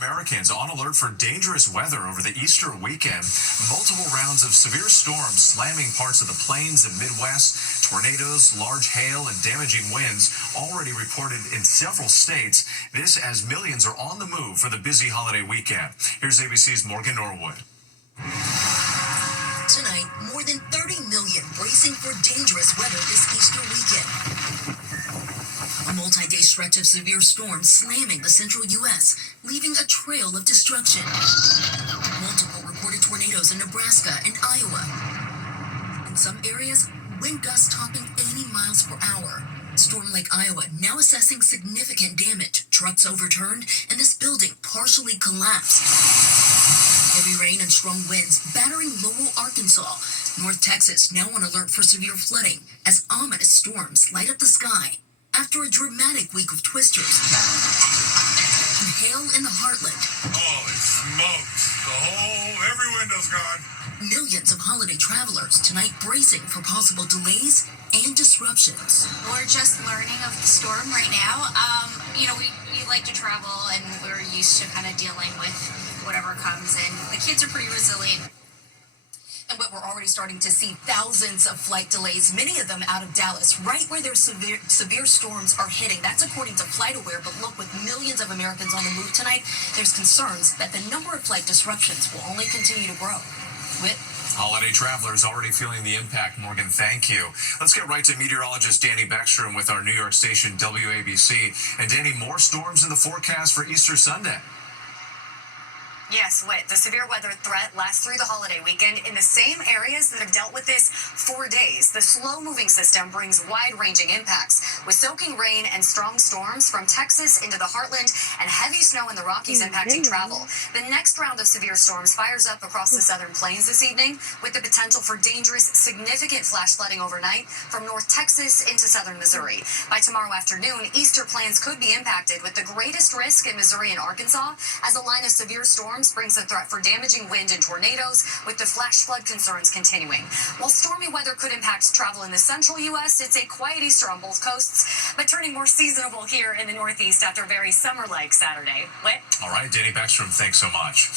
Americans on alert for dangerous weather over the Easter weekend. Multiple rounds of severe storms slamming parts of the plains and Midwest. Tornadoes, large hail, and damaging winds already reported in several states. This as millions are on the move for the busy holiday weekend. Here's ABC's Morgan Norwood. Tonight, more than 30 million bracing for dangerous weather this Easter weekend. A multi-day stretch of severe storms slamming the central U.S., leaving a trail of destruction. Multiple reported tornadoes in Nebraska and Iowa. In some areas, wind gusts topping 80 miles per hour. Storm Lake, Iowa, now assessing significant damage. Trucks overturned, and this building partially collapsed. Heavy rain and strong winds battering Lowell, Arkansas. North Texas now on alert for severe flooding as ominous storms light up the sky. After a dramatic week of twisters and hail in the heartland. Holy smokes, every window's gone. Millions of holiday travelers tonight bracing for possible delays and disruptions. We're just learning of the storm right now. We like to travel and we're used to kind of dealing with whatever comes in. The kids are pretty resilient. But we're already starting to see thousands of flight delays, many of them out of Dallas, right where their severe storms are hitting. That's according to FlightAware. But look, with millions of Americans on the move tonight, there's concerns that the number of flight disruptions will only continue to grow. Holiday travelers already feeling the impact. Morgan, thank you. Let's get right to meteorologist Danny Beckstrom with our New York station WABC. And Danny, more storms in the forecast for Easter Sunday. Yes, Whit. The severe weather threat lasts through the holiday weekend in the same areas that have dealt with this for days. The slow-moving system brings wide-ranging impacts, with soaking rain and strong storms from Texas into the heartland and heavy snow in the Rockies impacting travel. The next round of severe storms fires up across the southern plains this evening, with the potential for dangerous, significant flash flooding overnight from North Texas into southern Missouri. By tomorrow afternoon, Easter plans could be impacted, with the greatest risk in Missouri and Arkansas, as a line of severe storms brings a threat for damaging wind and tornadoes, with the flash flood concerns continuing. While stormy weather could impact travel in the central U.S., it's a quiet Easter on both coasts, but turning more seasonable here in the Northeast after a very summer-like Saturday. Whit? All right, Danny Beckstrom, thanks so much.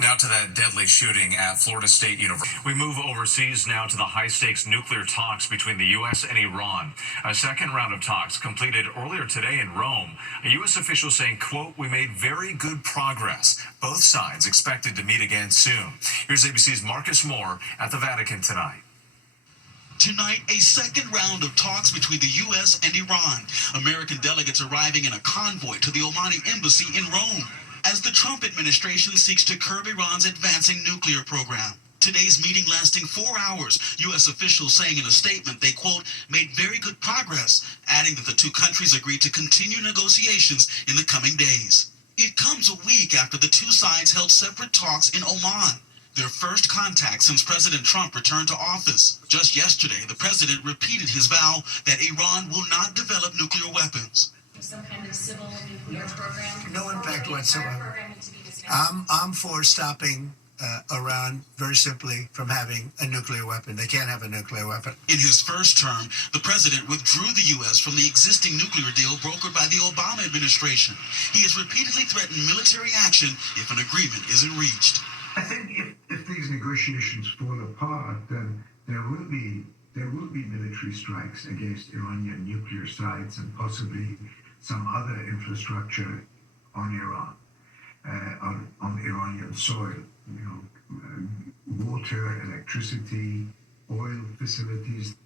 Now to that deadly shooting at Florida State University. We move overseas now to the high-stakes nuclear talks between the U.S. and Iran. A second round of talks completed earlier today in Rome. A U.S. official saying, quote, "We made very good progress. Both sides expected to meet again soon." Here's ABC's Marcus Moore at the Vatican tonight. Tonight, a second round of talks between the U.S. and Iran. American delegates arriving in a convoy to the Omani embassy in Rome, as the Trump administration seeks to curb Iran's advancing nuclear program. Today's meeting lasting 4 hours, U.S. officials saying in a statement they, quote, "made very good progress," adding that the two countries agreed to continue negotiations in the coming days. It comes a week after the two sides held separate talks in Oman, their first contact since President Trump returned to office. Just yesterday, the president repeated his vow that Iran will not develop nuclear weapons. Some kind of civil nuclear program? No impact whatsoever. I'm for stopping Iran, very simply, from having a nuclear weapon. They can't have a nuclear weapon. In his first term, the president withdrew the U.S. from the existing nuclear deal brokered by the Obama administration. He has repeatedly threatened military action if an agreement isn't reached. I think if these negotiations fall apart, then there will be military strikes against Iranian nuclear sites and possibly some other infrastructure on Iran, on Iranian soil. Water, electricity, oil facilities.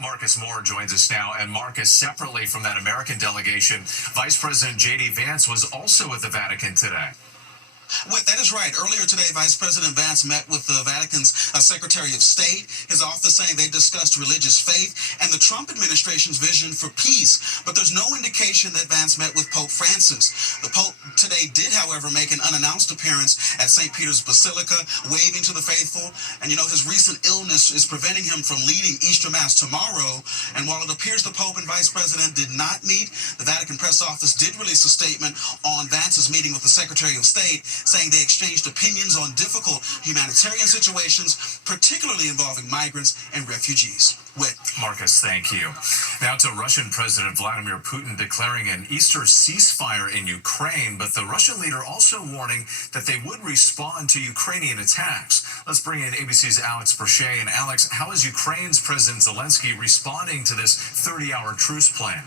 Marcus Moore joins us now. And Marcus, separately from that American delegation, Vice President J.D. Vance was also at the Vatican today. Well, that is right. Earlier today, Vice President Vance met with the Vatican's Secretary of State, his office saying they discussed religious faith and the Trump administration's vision for peace. But there's no indication that Vance met with Pope Francis. The Pope today did, however, make an unannounced appearance at St. Peter's Basilica, waving to the faithful. And, his recent illness is preventing him from leading Easter Mass tomorrow. And while it appears the Pope and Vice President did not meet, the Vatican press office did release a statement on Vance's meeting with the Secretary of State, saying they exchanged opinions on difficult humanitarian situations, particularly involving migrants and refugees. Whit. Marcus, thank you. Now to Russian President Vladimir Putin declaring an Easter ceasefire in Ukraine, but the Russian leader also warning that they would respond to Ukrainian attacks. Let's bring in ABC's Alex Brochet. And Alex, how is Ukraine's President Zelensky responding to this 30-hour truce plan?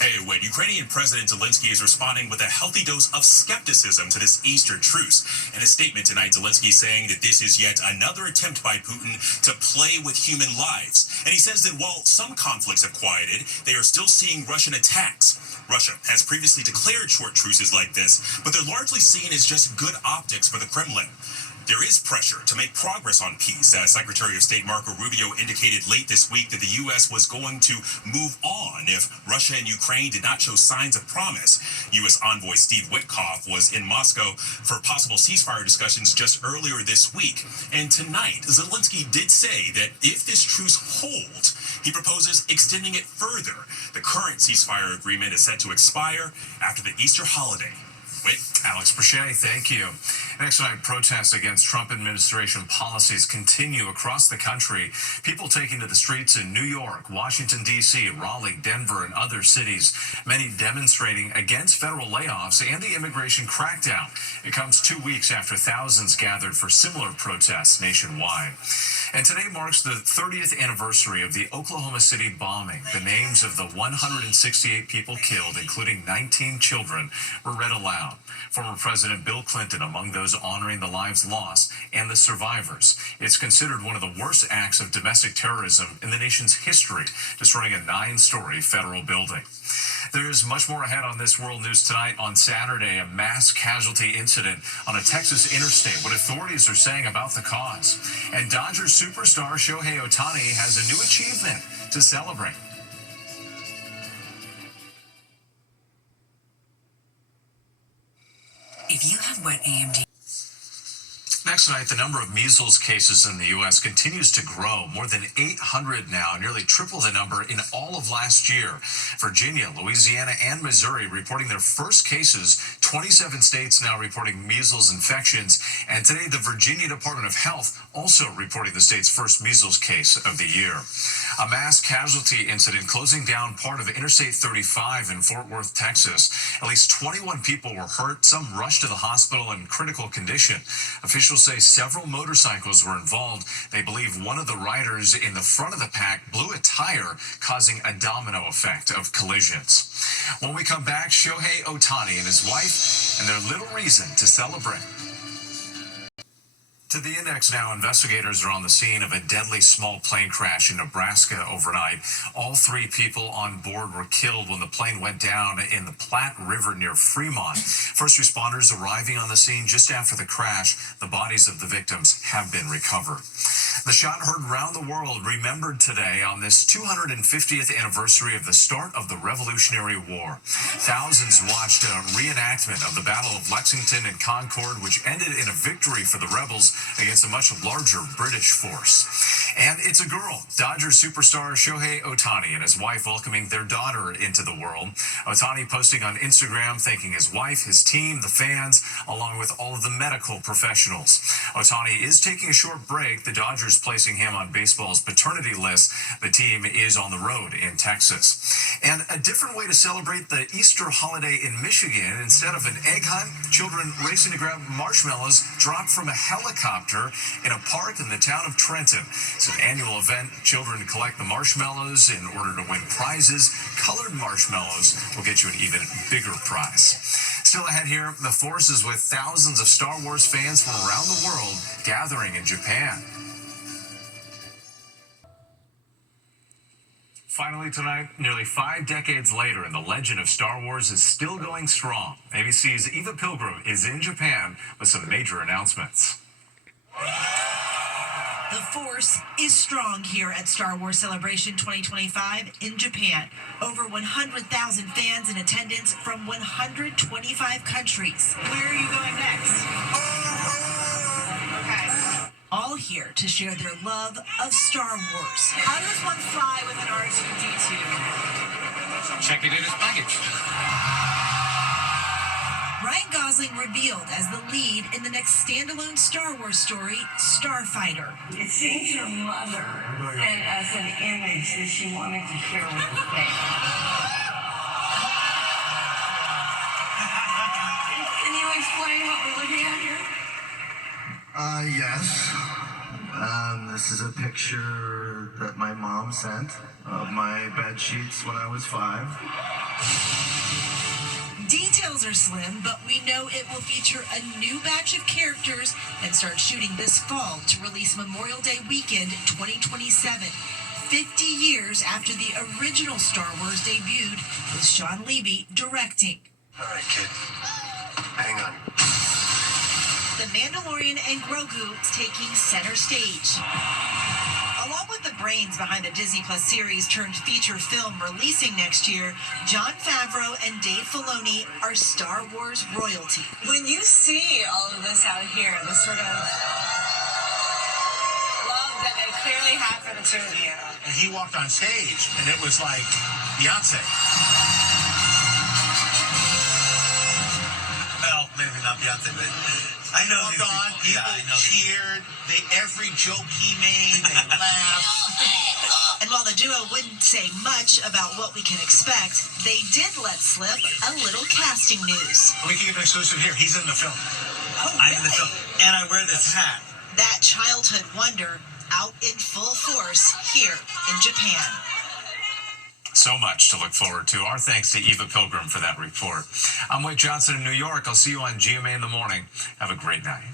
Hey, Whit, Ukrainian President Zelensky is responding with a healthy dose of skepticism to this Easter truce. In a statement tonight, Zelensky saying that this is yet another attempt by Putin to play with human lives. And he says that while some conflicts have quieted, they are still seeing Russian attacks. Russia has previously declared short truces like this, but they're largely seen as just good optics for the Kremlin. There is pressure to make progress on peace, as Secretary of State Marco Rubio indicated late this week that the U.S. was going to move on if Russia and Ukraine did not show signs of promise. U.S. Envoy Steve Witkoff was in Moscow for possible ceasefire discussions just earlier this week. And tonight, Zelensky did say that if this truce holds, he proposes extending it further. The current ceasefire agreement is set to expire after the Easter holiday. Wait. Alex Brochet, thank you. Next tonight, protests against Trump administration policies continue across the country. People taking to the streets in New York, Washington, D.C., Raleigh, Denver, and other cities. Many demonstrating against federal layoffs and the immigration crackdown. It comes 2 weeks after thousands gathered for similar protests nationwide. And today marks the 30th anniversary of the Oklahoma City bombing. The names of the 168 people killed, including 19 children, were read aloud. Former President Bill Clinton among those honoring the lives lost and the survivors. It's considered one of the worst acts of domestic terrorism in the nation's history, destroying a 9-story federal building. There's much more ahead on This World News tonight. On Saturday, a mass casualty incident on a Texas interstate, what authorities are saying about the cause. And Dodgers superstar Shohei Ohtani has a new achievement to celebrate. If you have wet AMD. Next night, the number of measles cases in the U.S. continues to grow. More than 800 now, nearly triple the number in all of last year. Virginia, Louisiana, and Missouri reporting their first cases. 27 states now reporting measles infections. And today, the Virginia Department of Health also reporting the state's first measles case of the year. A mass casualty incident closing down part of Interstate 35 in Fort Worth, Texas. At least 21 people were hurt. Some rushed to the hospital in critical condition. Officials say several motorcycles were involved. They believe one of the riders in the front of the pack blew a tire, causing a domino effect of collisions. When we come back, Shohei Ohtani and his wife and their little reason to celebrate. To the index now, investigators are on the scene of a deadly small plane crash in Nebraska overnight. All 3 people on board were killed when the plane went down in the Platte River near Fremont. First responders arriving on the scene just after the crash. The bodies of the victims have been recovered. The shot heard around the world remembered today on this 250th anniversary of the start of the Revolutionary War. Thousands watched a reenactment of the Battle of Lexington and Concord, which ended in a victory for the rebels against a much larger British force. And it's a girl. Dodgers superstar Shohei Ohtani and his wife welcoming their daughter into the world. Ohtani posting on Instagram thanking his wife, his team, the fans, along with all of the medical professionals. Ohtani is taking a short break. The Dodgers placing him on baseball's paternity list. The team is on the road in Texas. And a different way to celebrate the Easter holiday in Michigan. Instead of an egg hunt, children racing to grab marshmallows dropped from a helicopter in a park in the town of Trenton. It's an annual event. Children collect the marshmallows in order to win prizes. Colored marshmallows will get you an even bigger prize. Still ahead here, the Force is with thousands of Star Wars fans from around the world gathering in Japan. Finally tonight, nearly 5 decades later, and the legend of Star Wars is still going strong. ABC's Eva Pilgrim is in Japan with some major announcements. The Force is strong here at Star Wars Celebration 2025 in Japan. Over 100,000 fans in attendance from 125 countries. Where are you going next? Okay. All here to share their love of Star Wars. How does one fly with an R2-D2? Check it in as baggage. Ryan Gosling revealed as the lead in the next standalone Star Wars story, Starfighter. It seems your mother sent us an image that she wanted to share with the family. Can you explain what we're looking at here? Yes. This is a picture that my mom sent of my bed sheets when I was 5. Details are slim, but we know it will feature a new batch of characters and start shooting this fall to release Memorial Day weekend 2027. 50 years after the original Star Wars debuted, with Sean Levy directing. All right, kid. Hang on. The Mandalorian and Grogu taking center stage. Along with the brains behind the Disney Plus series turned feature film releasing next year, Jon Favreau and Dave Filoni are Star Wars royalty. When you see all of this out here, the sort of love that they clearly have for the two of you. And he walked on stage, and it was like Beyonce. Well, maybe not Beyonce, but I know these people. People cheered. Every joke he made, they laughed. And while the duo wouldn't say much about what we can expect, they did let slip a little casting news. We can get an exclusive here. He's in the film. Oh, I'm in the film. And I wear this hat. That childhood wonder out in full force here in Japan. So much to look forward to. Our thanks to Eva Pilgrim for that report. I'm Wade Johnson in New York. I'll see you on GMA in the morning. Have a great night.